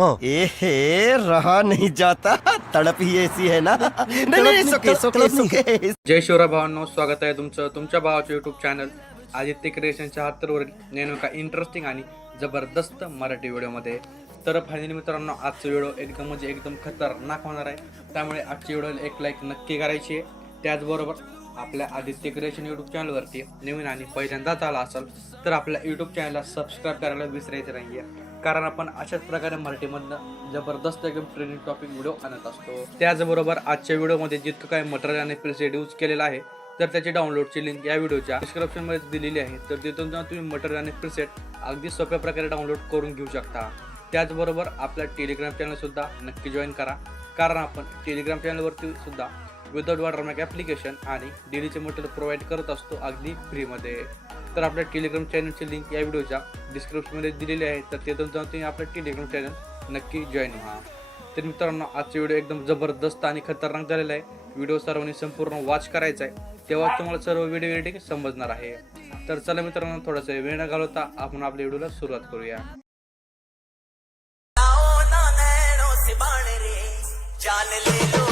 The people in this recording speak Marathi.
ए हे रहा नहीं जाता, तड़प ही ऐसी है ना. नहीं सुके सुके सुके. जय शिवराय भावांनो, स्वागत आहे तुमचं तुमच्या भावाच्या युट्यूब चॅनल आदित्य क्रिएशनच्या 74 वरील नेमका इंटरेस्टिंग आणि जबरदस्त मराठी व्हिडिओमध्ये. तर फायनली मित्रांनो, आजचा व्हिडिओ एकदम खतरनाक होणार आहे. त्यामुळे आजच्या व्हिडिओला एक लाईक नक्की करायची आहे. त्याचबरोबर आपल्या आदित्य क्रिएशन यूट्यूब चॅनलवरती नवीन आणि पहिल्यांदाच आला असेल तर आपल्या यूट्यूब चॅनलला सबस्क्राईब करायला विसरायचं नाही आहे, कारण आपण अशाच प्रकारे मराठीमधनं जबरदस्त एकदम ट्रेनिंग टॉपिक व्हिडिओ आणत असतो. त्याचबरोबर आजच्या व्हिडिओमध्ये जितकं काय मटेरियल आणि प्रीसेट यूज केलेलं आहे तर त्याची डाउनलोडची लिंक या व्हिडिओच्या डिस्क्रिप्शनमध्ये दिलेली आहे. तर तिथून जाऊन तुम्ही मटेरियल आणि प्रीसेट अगदी सोप्या प्रकारे डाउनलोड करून घेऊ शकता. त्याचबरोबर आपल्या टेलिग्राम चॅनलसुद्धा नक्की जॉईन करा, कारण आपण टेलिग्राम चॅनलवरती सुद्धा विदाउट वॉटरमार्क ॲप्लिकेशन आणि डेलीचे मटेरियल प्रोव्हाइड करत असतो अगदी फ्रीमध्ये. तर आपल्या टेलिग्राम चॅनलची लिंक या व्हिडिओच्या डिस्क्रिप्शनमध्ये दिलेली आहे. तर तिथून जाऊन तुम्ही आपलं टेलिग्राम चॅनल नक्की जॉईन व्हा. तर मित्रांनो, आजचा व्हिडिओ एकदम जबरदस्त आणि खतरनाक झालेला आहे. व्हिडिओ सर्वांनी संपूर्ण वॉच करायचा आहे, तेव्हा तुम्हाला सर्व व्हिडिओ समजणार आहे. तर चला मित्रांनो, थोडासा वेळ न घालवता आपण आपल्या व्हिडिओला सुरुवात करूया. जान ले लो